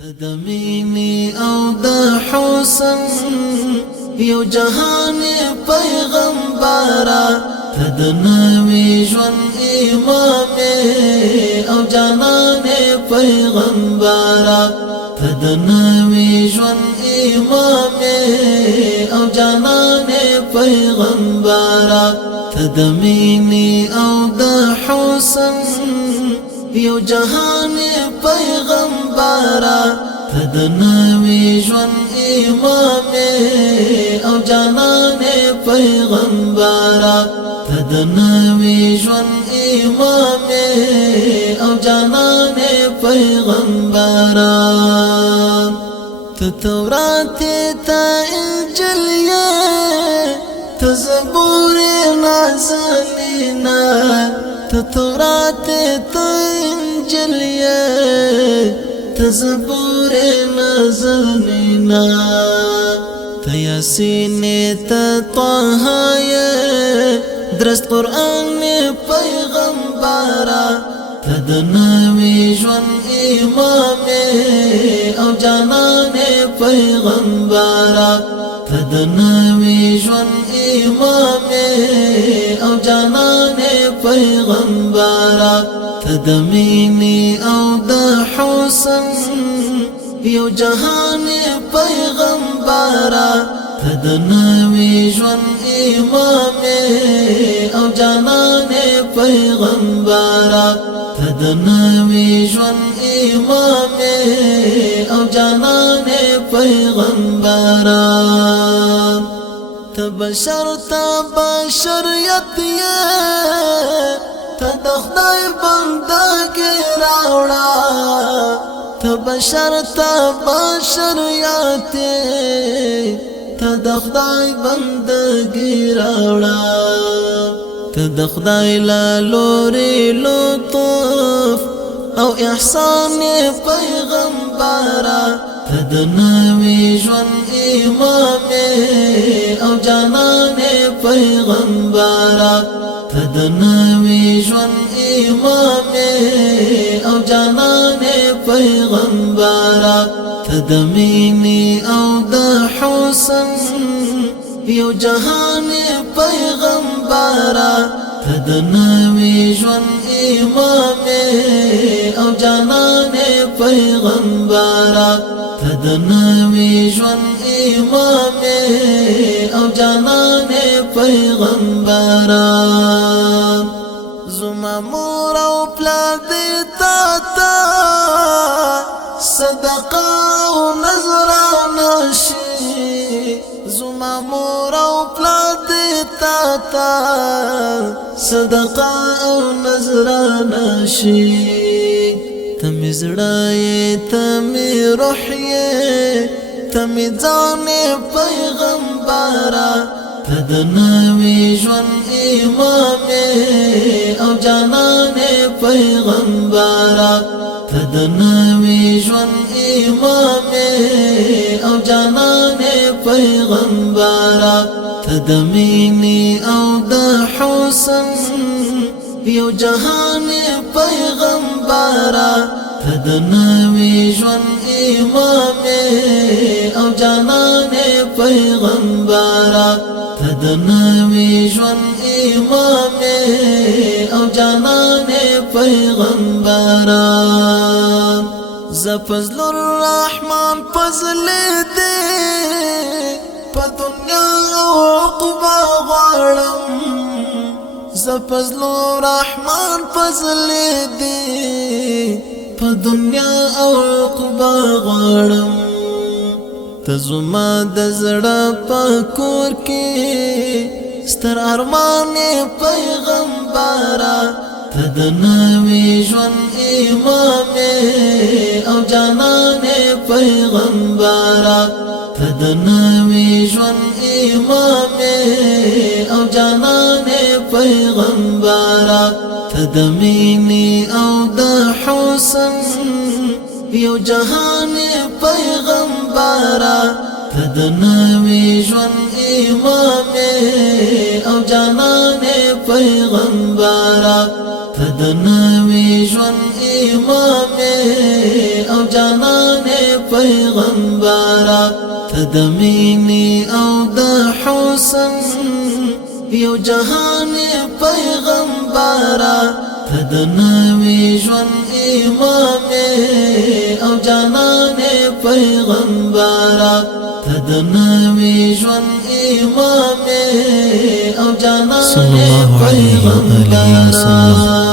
تدمینی او د حسن یو جهان پیغمبرا تدنوی ژوند امام او جانان پیغمبرا تدنوی ژوند امام او جانان پیغمبرا تدمینی او د حسن یو جهان پیغمبرا تدنوی ژوند امام او جانان پیغمبرا تدنوی ژوند امام او جانان پیغمبرا تورات تا انجیل ته زبور نازلینا تورات تا انجیل ته زبور نازلینا ته یاسین ته طه درست قرآن پیغمبرا تدنوی ژوند امام او جانان پیغمبرا تدنوی ژوند امام او جانان پیغمبرا تدمینی او د حسن یو جهان پیغمبرا تدنوی ژوند امام او جانان پیغمبرا تدنوی ژوند امام او جانان پیغمبرا تبشریت تدخدای بندگی راوڑا تبشریت تدخدای بندگی راوڑا تدخدای لالوری لطف او احسان پیغمبرا تدنوی ژوند امام او جانان پیغمبرا تدنوی ژوند امام او جانان پیغمبرا تدمینی او د حسن یو جهان پیغمبرا تدنوی ژوند امام او جانان پیغمبرا تدنوی ژوند امام او جانان پیغمبرا زما مور او پلار دې تا صدقه او نذرانه شي زما مور او پلار دې تا صدقه او نذرانه شي تمی زړه تمی روح تمی ځان پیغمبرا تدنوی ژوند امام او جانان پیغمبرا تدنوی ژوند امام او جانان پیغمبرا تدمینی او د حسن یو جهان پیغمبرا تدنوی ژوند امام او جانان پیغمبرا تدنوی ژوند امام او جانان پیغمبرا زفضل الرحمن فضل دې په دنیا او عقبا غواړم زفضل الرحمن فضل دې په دنیا او عقبا غواړم تزما د زړه په کور کې ستر ارمان پیغمبرا تدنوی ژوند امام او جانان پیغمبرا تدنوی ژوند امام او جانان پیغمبرا تدمینی او د حسن یو جهان پیغمبرا تدنوی ژوند امام او جانان پیغمبرا تدنوی ژوند امام او جانان پیغمبرا تدمینی او د حسن یو جهان پیغمبرا تدنوی ژوند امام او جانان پیغمبرا تدنوی ژوند امام او جانان پیغمبرا